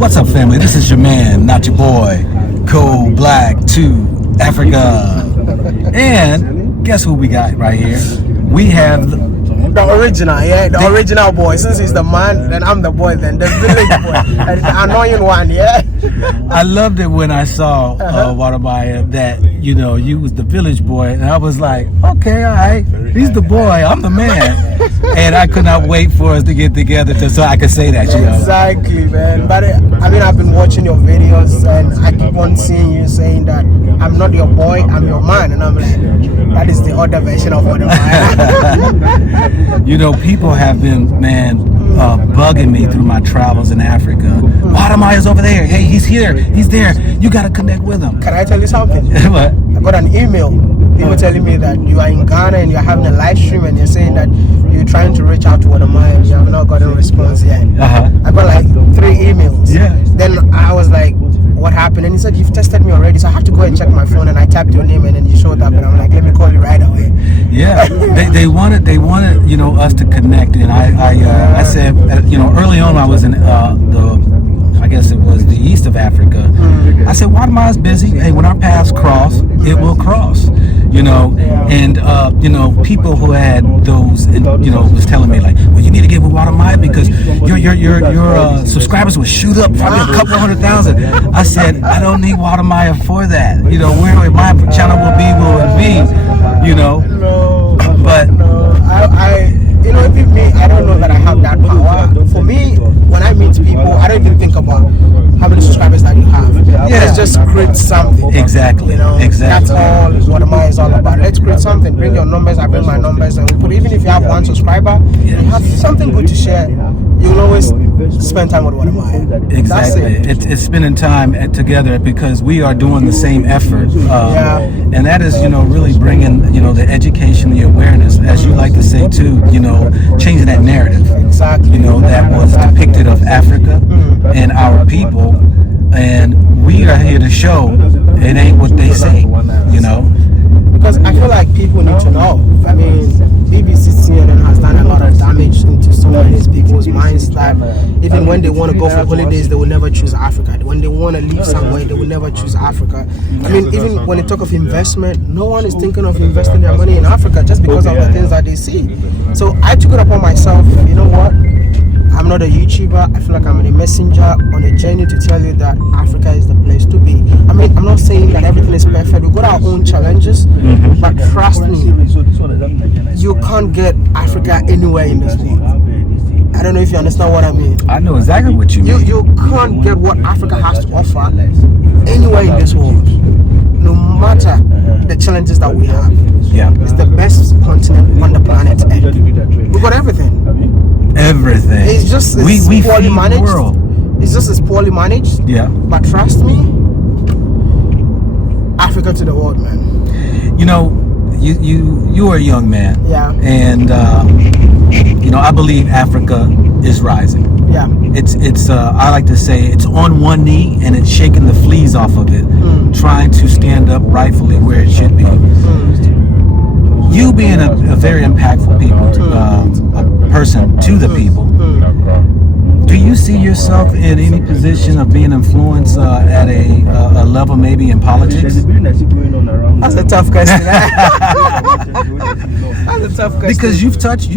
What's up, family? This is your man, not your boy, Cold Black to Africa. And guess who we got right here? We have the original, the original boy. Since he's the man, then I'm the boy, then the village boy, and the annoying one, I loved it when I saw Wode Maya that, you know, you was the village boy, and I was like, okay, all right, he's the boy, I'm the man. And I could not wait for us to get together so I could say that, you know. Exactly, man. But I mean, I've been watching your videos, and I keep on seeing you saying that I'm not your boy, I'm your man, and I'm like, that is the other version of Wode Maya. You know, people have been, man, bugging me through my travels in Africa. Wode Maya's over there. Hey, he's here. He's there. You got to connect with him. Can I tell you something? What? I got an email. People telling me that you are in Ghana and you're having a live stream and you're saying that you're trying to reach out to Wode Maya and you have not gotten a response yet. I got like 3 emails. Yeah. Then I was like, what happened? And he said, you've tested me already, so I have to go and check my phone. And I tapped your name and then you showed up and I'm like, let me call you right away. Yeah, they wanted, you know, us to connect. And I said, you know, early on I was in I guess it was the east of Africa. I said, Wode Maya's busy. Hey, when our paths cross, it will cross. You know, and you know, people who had those, you know, was telling me like, well, you need to get with Wode Maya because your subscribers will shoot up probably a couple 100,000. I said, I don't need Wode Maya for that. You know, where my channel will be, you know. But you know, even me, I don't know that I have that power. For me, when I meet people, I don't even think about how many subscribers that you have. Let's just create something. Exactly. You know, exactly. That's all Wode Maya is all about. Let's create something. Bring your numbers, I bring my numbers, and we put. Even if you have 1 subscriber, you have something good to share. You'll always spend time with Wode Maya. Exactly. It's spending time together because we are doing the same effort. And that is, you know, really bringing, you know, the education, the awareness, as you like to say too, you know, changing that narrative. Exactly. You know, that was depicted of Africa and our people, and we are here to show it ain't what they say, you know. Because I feel like people need to know. I mean, BBC CNN has done a lot of damage into so many people's minds that even when they want to go for holidays, they will never choose Africa. When they want to live somewhere, they will never choose Africa. I mean, even when they talk of investment, no one is thinking of investing their money in Africa just because of the things that they see. So I took it upon myself, you know what? I'm not a YouTuber. I feel like I'm a messenger on a journey to tell you that Africa is the place to be. I mean, I'm not saying that everything is perfect. We've got our own challenges, but trust me, you can't get Africa anywhere in this world. I don't know if you understand what I mean. I know exactly what you mean. You can't get what Africa has to offer anywhere in this world. No matter the challenges that we have. Yeah. It's the best continent on the planet Earth. We've got everything. Everything. It's just we poorly managed. The world. It's just poorly managed. Yeah. But trust me, Africa to the world, man. You know, you are a young man. Yeah. And you know, I believe Africa is rising. Yeah. It's I like to say it's on one knee and it's shaking the fleas off of it, trying to stand up rightfully where it should be. You being a very impactful a person to the people, do you see yourself in any position of being influenced at a level maybe in politics? That's a tough question. That's a tough question. Because you've touched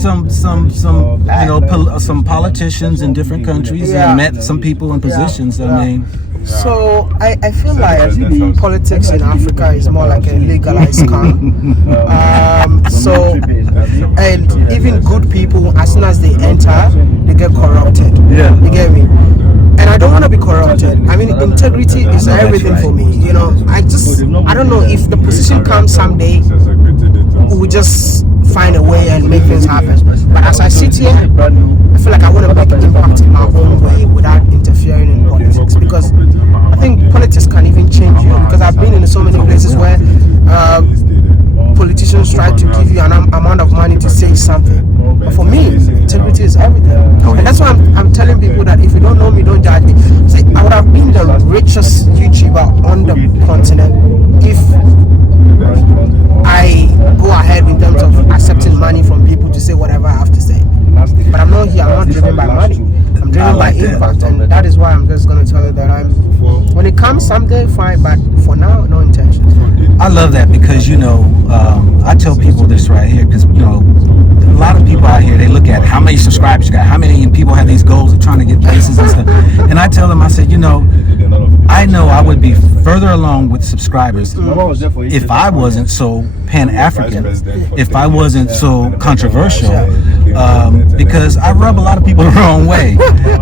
some you know some politicians in different countries and met some people in positions. I mean. So I feel like politics in Africa is more like a legalized scam. So and even good people, as soon as they enter, they get corrupted. Yeah. You get me? And I don't want to be corrupted. I mean, integrity is everything for me. You know, I don't know if the position comes someday, we just find a way and make things happen. But as I sit here, I feel like I want to make an impact in my own way without interfering in politics. Because I think politics can even change you. Because I've been in so many places where politicians try to give you an amount of money to say something. But for me, integrity is everything. And that's why I'm telling people that if you don't know me, don't judge me. See, I would have been the richest YouTuber on the continent if I go ahead in terms of accepting money from people to say whatever I have to say. But I'm not here, I'm not driven by money. I'm driven by impact, and that is why I'm just gonna tell you that when it comes someday, fine, but for now, no intentions. I love that because I tell people this right here because a lot of people out here, they look at how many subscribers you got, how many people have these goals of trying to get places and stuff. And I tell them, I said, I know I would be further along with subscribers if I wasn't so Pan-African, if I wasn't so controversial, because I rub a lot of people the wrong way.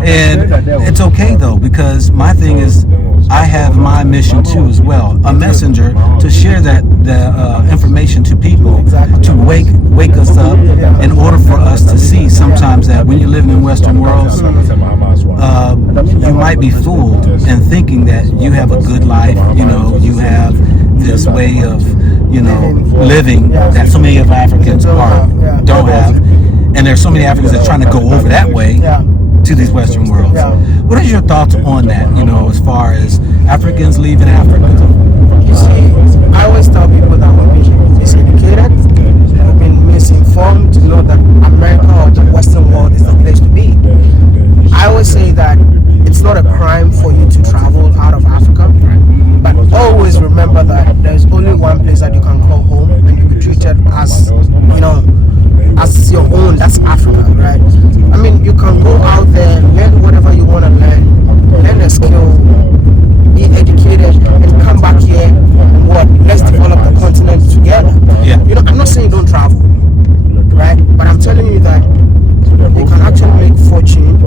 And it's okay though, because my thing is, I have my mission too as well, a messenger to share the information to people, to wake us up in order for us to see sometimes that when you're living in Western worlds, you might be fooled in thinking that you have a good life, you have this way of, living that so many of Africans don't have. And there's so many Africans that are trying to go over that way to these Western worlds. What is your thoughts on that, as far as Africans leaving Africa? You see, I always tell people that we've been miseducated, we've been misinformed to know that America or the Western world is the place to be. I always say that it's not a crime for you to travel out of Africa, but always remember that there's only one place that you can call home and you be treated as, as your own. That's Africa, right? I mean, you can go out there, learn whatever you want to learn a skill, be educated, and come back here and let's develop the continent together. Yeah. I'm not saying don't travel, right? But I'm telling you that you can actually make fortune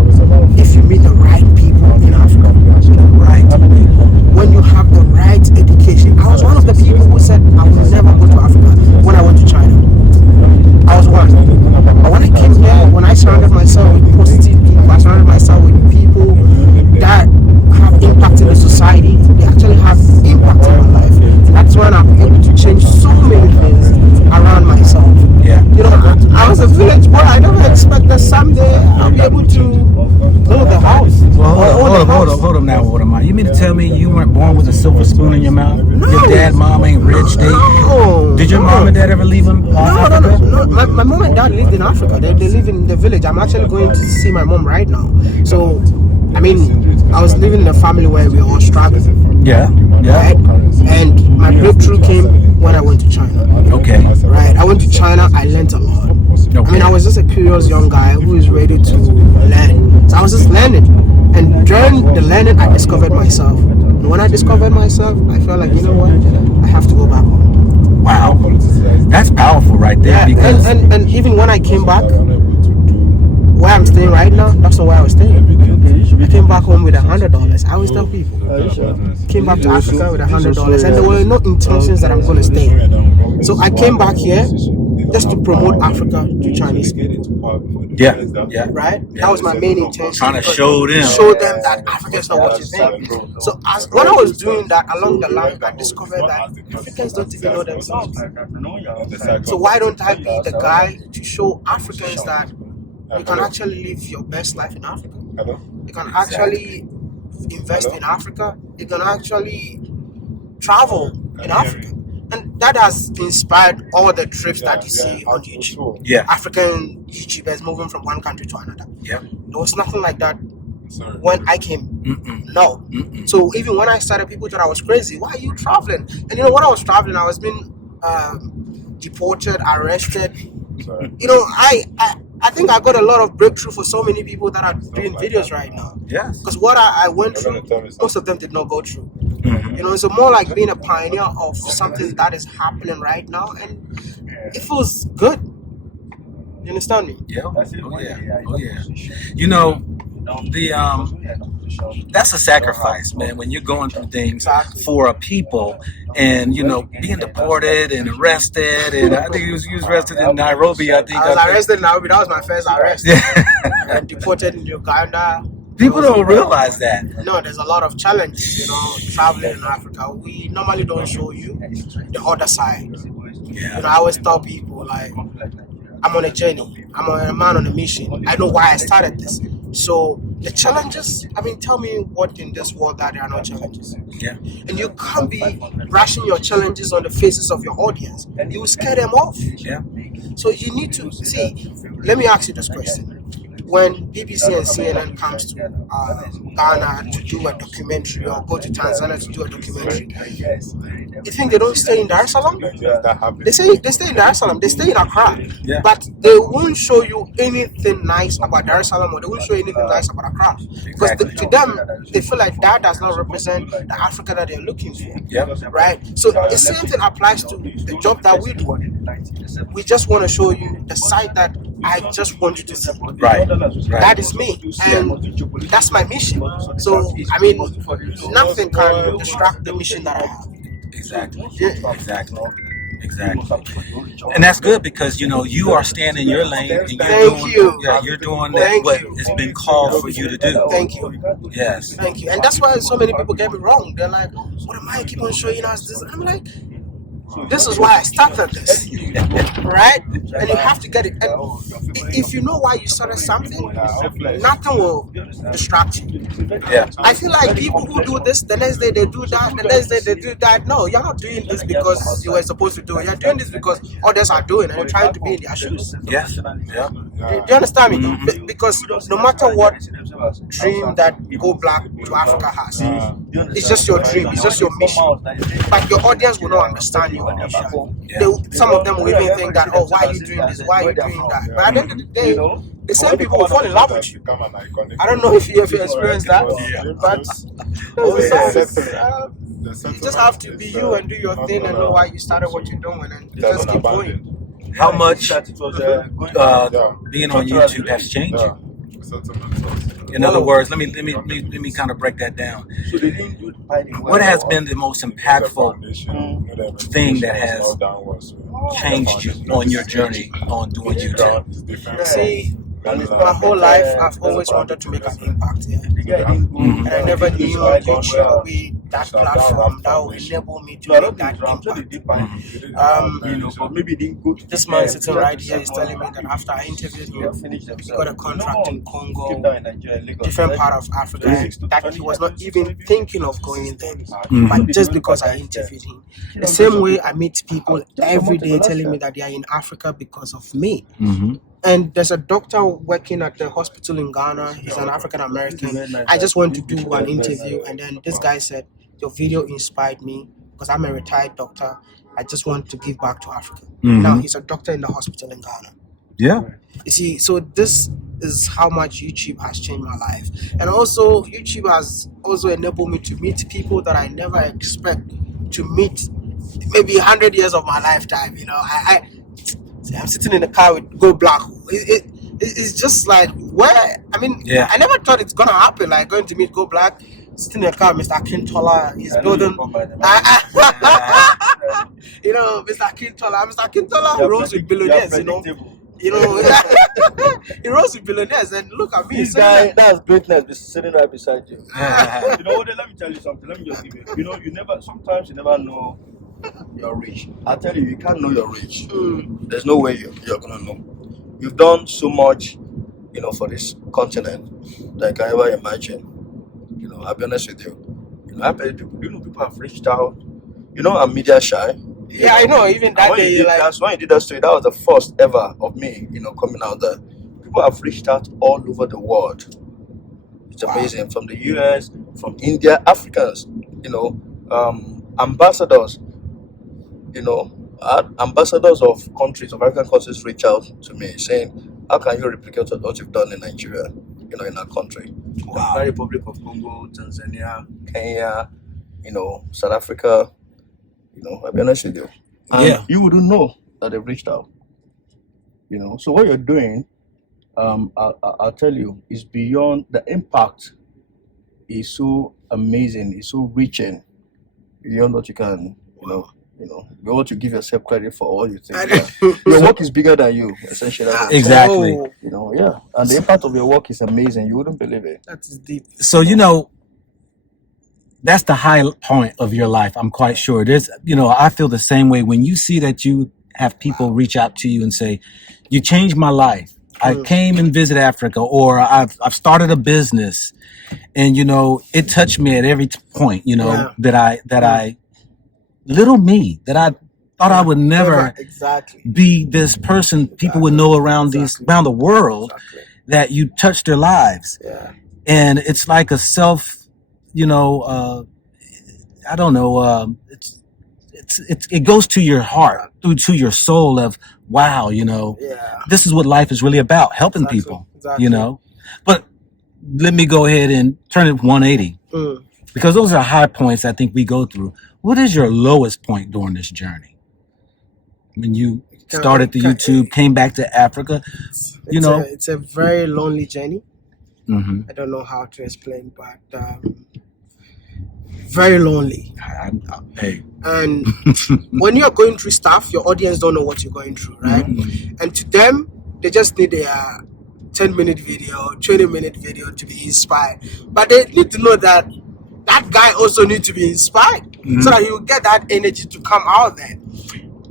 if you meet the right people in Africa. The right people. When you have the right education. I was one of the people who said I will never go to Africa when I went to China. I was one. But when I came here, when I surrounded myself with positive people, I surrounded myself with people that have impact in the society. They actually have impact in my life. And that's when I'm able to change so many things around myself. Yeah. I was a village boy. I never expected someday I'll be able to build a house. Well, hold up now, Wode Maya. You mean to tell me you weren't born with a silver spoon in your mouth? No. Your dad, mom ain't rich. Did your mom and dad ever leave them? No. My mom and dad lived in Africa. They live in the village. I'm actually going to see my mom right now. So, I mean, I was living in a family where we all struggled. Yeah. Right? And my breakthrough came when I went to China. Okay. Right. I went to China. I learned a lot. Okay. I mean, I was just a curious young guy who is ready to learn. So I was just learning. And during the learning, I discovered myself. And when I discovered myself, I felt like, I have to go back home. Wow. That's powerful right there. Yeah, because and even when I came back, where I'm staying right now, that's not where I was staying. I came back home with $100. I always tell people, came back to Africa with $100, and there were no intentions that I'm going to stay. So I came back here just to promote Africa to Chinese people. Yeah. Right? That was my main intention. Trying to show them that Africa is not what you think. So when I was doing that along the line, I discovered that Africans don't even know themselves. So why don't I be the guy to show Africans that you can actually live your best life in Africa? You can actually invest in Africa. You can actually travel in Africa. And that has inspired all the trips that you see on YouTube. Yeah. African YouTubers moving from one country to another. Yeah. There was nothing like that when I came. No. So even when I started, people thought I was crazy. Why are you traveling? And when I was traveling, I was being deported, arrested. I think I got a lot of breakthrough for so many people that are doing videos right now. Yes. Because what I went through, most of them did not go through. It's more like being a pioneer of something that is happening right now, and it feels good. You understand me? Yeah. Oh yeah. That's a sacrifice, man. When you're going through things for a people, and being deported and arrested, and I think you was arrested in Nairobi. I was arrested in Nairobi. That was my first arrest. And deported in Uganda. People don't realize that. No, there's a lot of challenges, traveling in Africa. We normally don't show you the other side. Yeah. I always tell people, like, I'm on a journey. I'm a man on a mission. I know why I started this. So the challenges, tell me what in this world that there are no challenges. Yeah. And you can't be brushing your challenges on the faces of your audience. You will scare them off. Yeah. So you need to see, let me ask you this question. when BBC and CNN comes to Ghana to do a documentary or go to Tanzania to do a documentary, you think they don't stay in Dar es Salaam? They stay in Dar es Salaam. They stay in Accra, but they won't show you anything nice about Dar es Salaam, or they won't show you anything nice about Accra, because to them they feel like that does not represent the Africa that they're looking for. Right? So the same thing applies to the job that we do. We just want to show you the side that I just want you to see. Right. That is me, and that's my mission. So I mean, nothing can distract the mission that I have. Exactly. And that's good, because you are staying in your lane, and you're doing what has been called for you to do. Thank you. Yes. Thank you. And that's why so many people get me wrong. They're like, "Wode Maya keep on showing us this?" I'm like, this is why I started this, right? And you have to get it. And if you know why you started something, nothing will distract you. Yeah. I feel like people who do this, the next day they do that, the next day they do that. No, you're not doing this because you were supposed to do it. You're doing this because others are doing it, and you're trying to be in their shoes. Yes. Yeah. Do you understand me? Mm-hmm. Because no matter what dream that Go Black to Africa has, it's just your dream, it's just your mission. But your audience will not understand your mission. Some of them will even think that, oh, why are you doing this? Why are you doing that? But at the end of the day, the same people will fall in love with you. I don't know if you ever experienced that, but you just have to be you and do your thing and know why you started what you're doing, and just keep going. How much being on YouTube has changed you? In other words, let me kind of break that down. What has been the most impactful thing that has changed you on your journey on doing YouTube? See, my whole life, I've always wanted to make an impact here. And I never knew YouTube would be that platform that would enable me to make that impact. This man sitting right here is telling me that after I interviewed him, he got a contract in Congo, different part of Africa, that he was not even thinking of going there. But just because I interviewed him. The same way I meet people every day telling me that they are in Africa because of me. And there's a doctor working at the hospital in Ghana. He's an African American. I just went to do an interview, and then this guy said, your video inspired me because I'm a retired doctor. I just want to give back to Africa. Now he's a doctor in the hospital in Ghana. Yeah. You see, so this is how much YouTube has changed my life. And also, YouTube has also enabled me to meet people that I never expect to meet, maybe 100 years of my lifetime. I'm sitting in the car with Go Black. It's just like, where? I mean, I never thought it's gonna happen. Like going to meet Go Black, sitting in the car, Mr. Akintola is building. Mr. Akintola rose with billionaires. He rose with billionaires, and look at me. This guy, that's greatness, sitting right beside you. Let me tell you something. Let me just give you. Sometimes you never know you're rich. I tell you, you can't know you're rich. There's no way you're gonna know. You've done so much, for this continent that I can ever imagine. I'll be honest with you. I bet people have reached out. I'm media shy. I know. Even that day, that's when you did that story. That was the first ever of me, coming out there. People have reached out all over the world. It's amazing. From the US, from India, Africans, ambassadors. Ambassadors of African countries reach out to me saying, how can you replicate what you've done in Nigeria, in our country? The Republic of Congo, Tanzania, Kenya, South Africa, I'll be honest with you. And you wouldn't know that they've reached out. So what you're doing, I'll tell you, is beyond the impact is so amazing, it's so reaching, beyond what you can, you want to give yourself credit for all you think. Your work is bigger than you, essentially. Exactly. And the impact of your work is amazing. You wouldn't believe it. That's deep. So that's the high point of your life. I'm quite sure. There's, I feel the same way when you see that you have people reach out to you and say, "You changed my life. I came and visit Africa, or I've started a business, and it touched me at every point. That I." Little me that I thought I would never be this person people would know around the world that you touch their lives. Yeah. And it's like a self, I don't know, it goes to your heart, through to your soul of, wow, Yeah. this is what life is really about, helping Exactly, people, exactly. But let me go ahead and turn it 180, because those are high points I think we go through. What is your lowest point during this journey? When you started the YouTube, came back to Africa, It's a very lonely journey. Mhm. I don't know how to explain, but very lonely. Hey, And when you're going through stuff, your audience don't know what you're going through, right? And to them, they just need a 10-minute video, 20-minute video to be inspired. But they need to know that that guy also needs to be inspired, so that he will get that energy to come out there.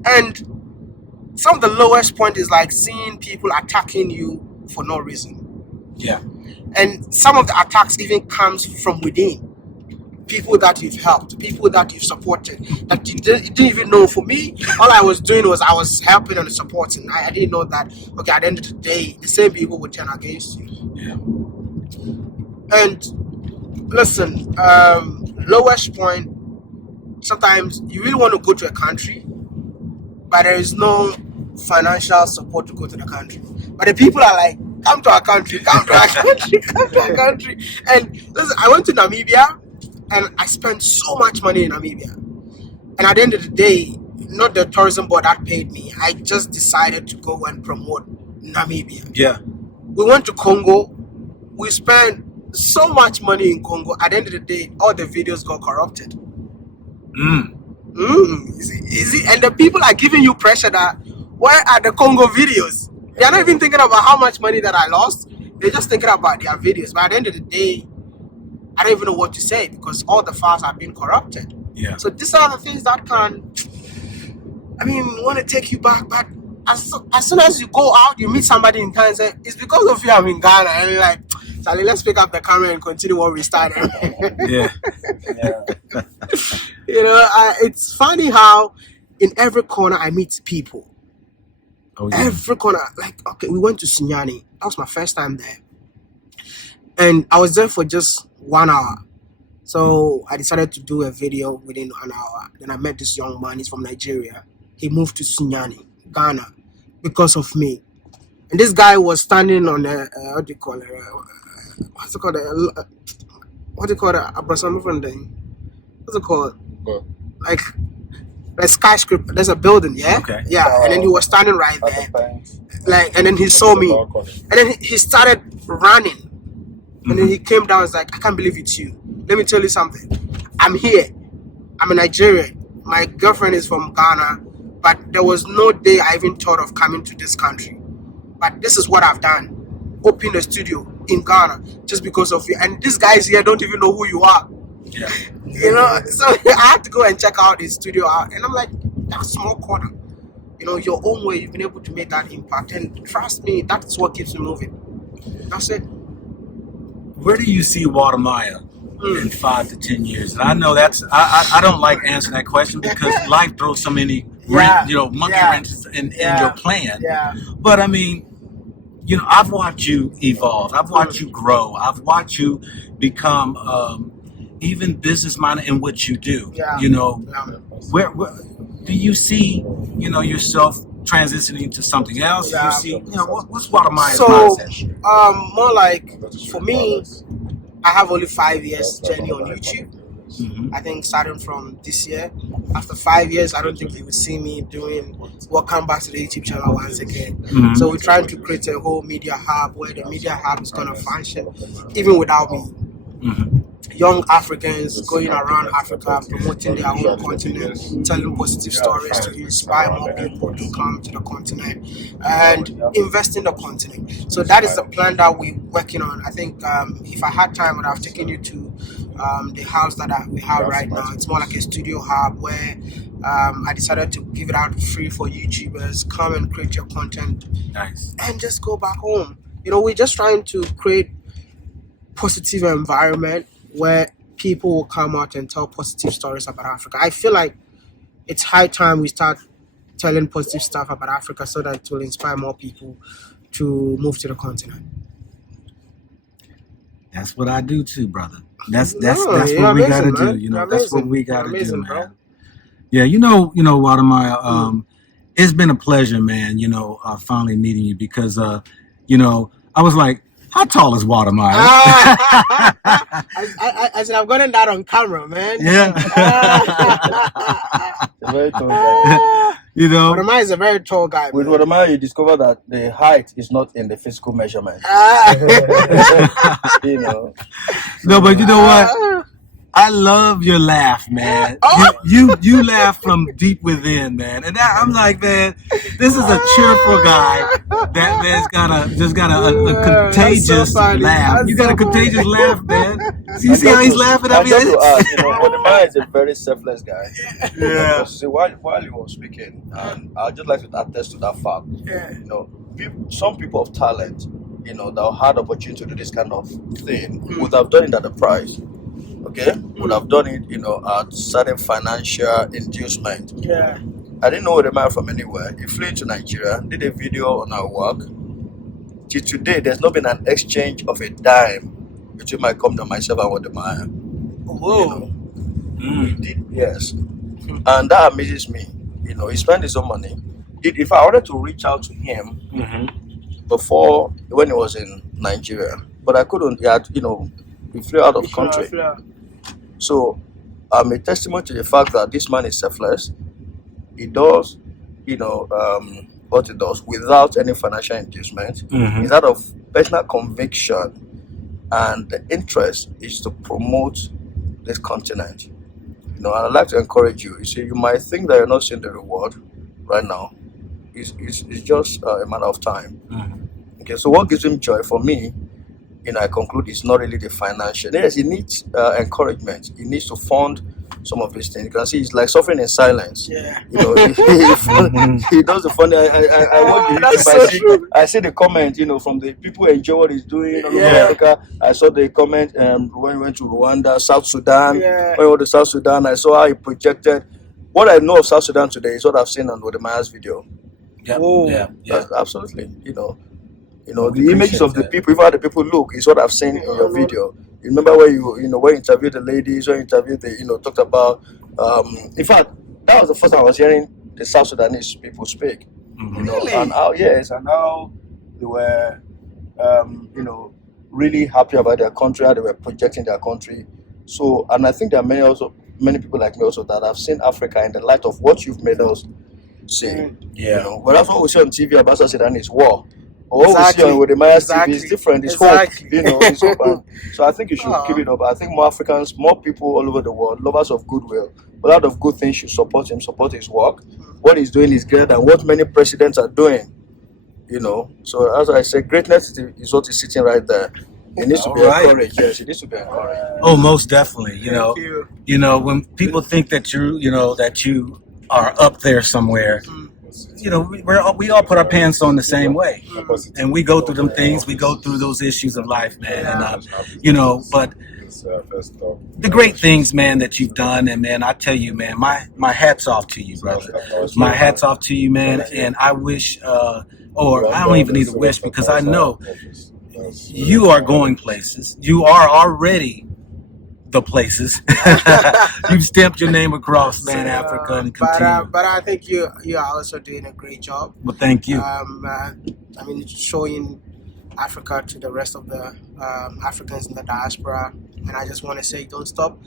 And some of the lowest point is like seeing people attacking you for no reason. yeah, And some of the attacks even comes from within. People that you've helped, people that you've supported, that you didn't even know. For me, all I was doing was I was helping and supporting. I didn't know that, okay, at the end of the day, the same people would turn against you. yeah, And listen, lowest point, sometimes you really want to go to a country, but there is no financial support to go to the country. But the people are like, come to our country, come to our country, come to our country. And listen, I went to Namibia, and I spent so much money in Namibia. And at the end of the day, not the tourism board that paid me. I just decided to go and promote Namibia. yeah. We went to Congo. We spent so much money in Congo. At the end of the day, all the videos got corrupted. Easy. And the people are giving you pressure that, where are the Congo videos? They're not even thinking about how much money that I lost. They're just thinking about their videos. But at the end of the day, I don't even know what to say, because all the files have been corrupted. Yeah. So these are the things that can, want to take you back. But as soon as you go out, you meet somebody in Ghana and say, it's because of you I'm in Ghana. And you're like, Sally, let's pick up the camera and continue what we started. Yeah. It's funny how in every corner I meet people. Oh, yeah. Every corner. Like, okay, we went to Sunyani. That was my first time there. And I was there for just 1 hour. So I decided to do a video within an hour. Then I met this young man. He's from Nigeria. He moved to Sunyani, Ghana, because of me. And this guy was standing on a what do you call it? What's it called? What do you call it? What's it called? Like a skyscraper. There's a building, yeah. Okay. Yeah. And then he was standing right there, like. And then he saw me, and then he started running. And then he came down and was like, I can't believe it's you. Let me tell you something. I'm here. I'm a Nigerian. My girlfriend is from Ghana. But there was no day I even thought of coming to this country. But this is what I've done. Open a studio in Ghana just because of you. And these guys here don't even know who you are. Yeah. So I had to go and check out his studio out. And I'm like, that's small corner. Your own way, you've been able to make that impact. And trust me, that's what keeps me moving. That's it. Where do you see Wode Maya in 5 to 10 years? And I know that's I don't like answering that question, because life throws so many monkey wrenches in your plan. Yeah. But I've watched you evolve. I've watched you grow. I've watched you become even business minded in what you do. Yeah. Where do you see yourself transitioning to something else? Yeah. You see, what's Wode Maya's So, mindset? more like, for me, I have only 5 years journey on YouTube. I think starting from this year, after 5 years, I don't think you will see me doing welcome back to the YouTube channel once again. So we're trying to create a whole media hub where the media hub is going to function even without me. Young Africans going around Africa, promoting their own continent, telling positive stories to inspire more people to come to the continent and invest in the continent. So that is the plan that we're working on. I think if I had time, I would have taken you to the house that we have right now. It's more like a studio hub where I decided to give it out free for YouTubers. Come and create your content. Nice. And just go back home. We're just trying to create positive environment where people will come out and tell positive stories about Africa. I feel like it's high time we start telling positive stuff about Africa so that it will inspire more people to move to the continent. That's what I do too, brother. That's No, what you're we gotta amazing, do. man. You know, You're that's what amazing. we You're gotta do, amazing, man. bro. Yeah, Wode Maya, it's been a pleasure, man. Finally meeting you because I was like, how tall is Wode Maya? I should have gotten that on camera, man. Yeah. A very tall guy. Wode Maya is a very tall guy. With Man. Wode Maya, you discover that the height is not in the physical measurement. You know. No, but you know what? I love your laugh, man. You laugh from deep within, man. And I'm like, man, this is a cheerful guy that man's got a contagious laugh. You got a contagious laugh, man. You see how he's laughing at me? I got to ask, Wode Maya is a very selfless guy. Yeah. See, while you were speaking, and I'd just like to attest to that fact. Some people of talent, that had opportunity to do this kind of thing would have done it at a price. Okay, would have done it, at certain financial inducement. Yeah. I didn't know Wode Maya from anywhere. He flew into Nigeria, did a video on our work. Till today, there's not been an exchange of a dime between my company and myself and Wode Maya. Whoa. He did, yes, and that amazes me. He spent his own money. If I wanted to reach out to him before when he was in Nigeria, but I couldn't. He had, he flew out of country. So I'm a testimony to the fact that this man is selfless. He does, what he does without any financial inducement. It's out of personal conviction, and the interest is to promote this continent. And I'd like to encourage you. You see, you might think that you're not seeing the reward right now. It's just a matter of time. Okay, so what gives him joy for me? I conclude it's not really the financial. Yes, he needs encouragement. He needs to fund some of these things. You can see he's like suffering in silence. Yeah. He does the funny. I watch the That's YouTube. so true. I see the comment, from the people who enjoy what he's doing all over Yeah. Africa. I saw the comment when he went to Rwanda, South Sudan. Yeah. When he went to South Sudan, I saw how he projected. What I know of South Sudan today is what I've seen on Wode Maya's video. Yep. Whoa. Yeah. That's absolutely, We the images of the appreciate people, even how the people look, is what I've seen in your video. You remember where when you interviewed the ladies, when you interviewed talked about. In fact, that was the first time I was hearing the South Sudanese people speak. Really? And how they were, really happy about their country, how they were projecting their country. So, and I think there are many people like me also that have seen Africa in the light of what you've made us see. Yeah. But that's what we see on TV about South Sudan is war. What Exactly. we see on Wode Maya's Exactly. TV is different. It's Exactly. hope. It's hope. And so I think you should keep it up. I think more Africans, more people all over the world, lovers of goodwill, a lot of good things should support him, support his work. What he's doing is greater than what many presidents are doing. So as I said, greatness is what is sitting right there. He needs to be encouraged. Yes, he needs to be encouraged. Oh, most definitely. Thank you. When people think that you are up there somewhere, we all put our pants on the same way, and we go through them things. We go through those issues of life, man. And but the great things, man, that you've done, and man, I tell you, man, my hat's off to you, brother. My hat's off to you, man. And I wish, or I don't even need a wish, because I know you are going places. You are already the places. You've stamped your name across, man, Africa, and continue. But I think you are also doing a great job. Well, thank you. Showing Africa to the rest of the Africans in the diaspora, and I just want to say, don't stop.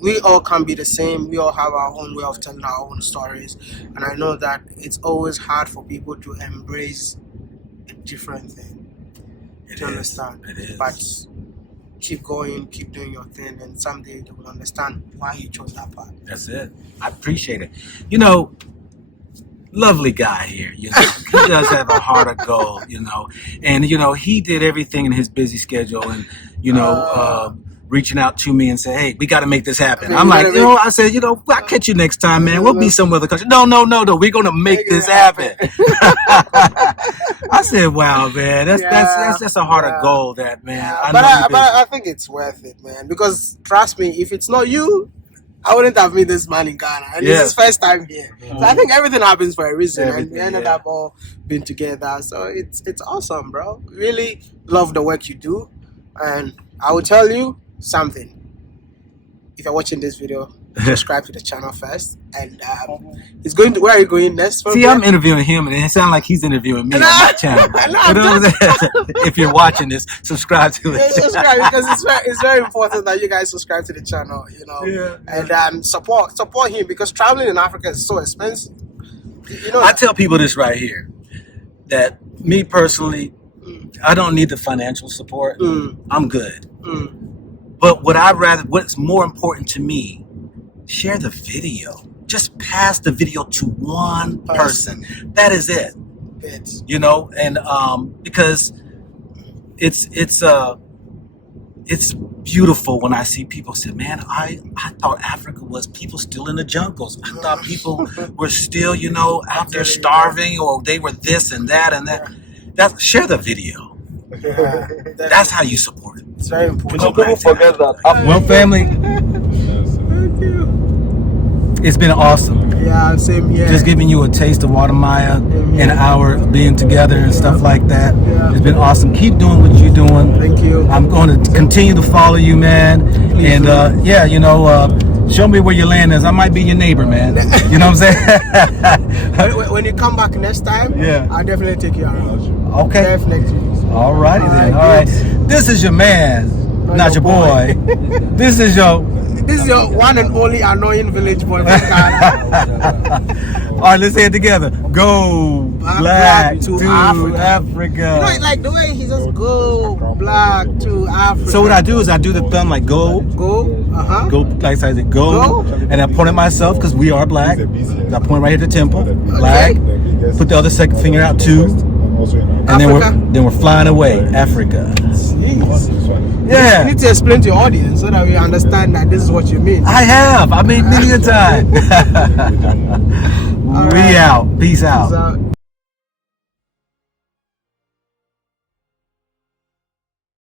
We all can be the same. We all have our own way of telling our own stories, and I know that it's always hard for people to embrace a different thing. It to is. understand. It is. But keep going, keep doing your thing, and someday they will understand why you chose that path. That's it. I appreciate it. Lovely guy here. He does have a heart of gold. And he did everything in his busy schedule, and reaching out to me and say, "Hey, we got to make this happen." I'm like, I said, I'll catch you next time, man. We'll be some other country. No. We're gonna make this happen. I said, "Wow, man, that's just a heart of gold, that man." I think it's worth it, man. Because trust me, if it's not you, I wouldn't have met this man in Ghana, and this is his first time here. So I think everything happens for a reason, and we ended up all being together. So it's awesome, bro. Really love the work you do. And I will tell you something. If you're watching this video, subscribe to the channel first. And he's going to, where are you going next? See, I'm interviewing him, and it sounds like he's interviewing me on my channel. You know what I'm saying? If you're watching this, subscribe to it. Yeah, subscribe, because it's very important that you guys subscribe to the channel, you know. Yeah. And support him, because traveling in Africa is so expensive. You know, I tell people this right here, that me personally, I don't need the financial support. I'm good. But what's more important to me, share the video. Just pass the video to one person. That is it. You know, and because it's beautiful when I see people say, man, I thought Africa was people still in the jungles. I thought people were still, you know, out there starving, or they were this and that and that. Share the video. Yeah, that's how you support it. It's very important. People forget that. Well, family, Thank you. it's been awesome. Yeah, same here. Just giving you a taste of Wode Maya and our being together and stuff like that. Yeah. It's been awesome. Keep doing what you're doing. Thank you. I'm going to continue to follow you, man. Please, and yeah, you know, show me where your land is. I might be your neighbor, man. You know what I'm saying? When you come back next time, I'll definitely take you around. Okay. Definitely. All righty then. All right. This is your man, not your boy. This is your one and only annoying village boy. All right, let's say it together. Go black to Africa. You know, like the way he just go black to Africa. So what I do is I do the thumb like go, go, like I said, go, and I point at myself because we are black. I point right at the temple, black. Put the other second finger out too, and then we're flying away, Africa. Yeah. You need to explain to your audience so that we understand that this is what you mean. I have. I mean, many a time. We out. Peace out.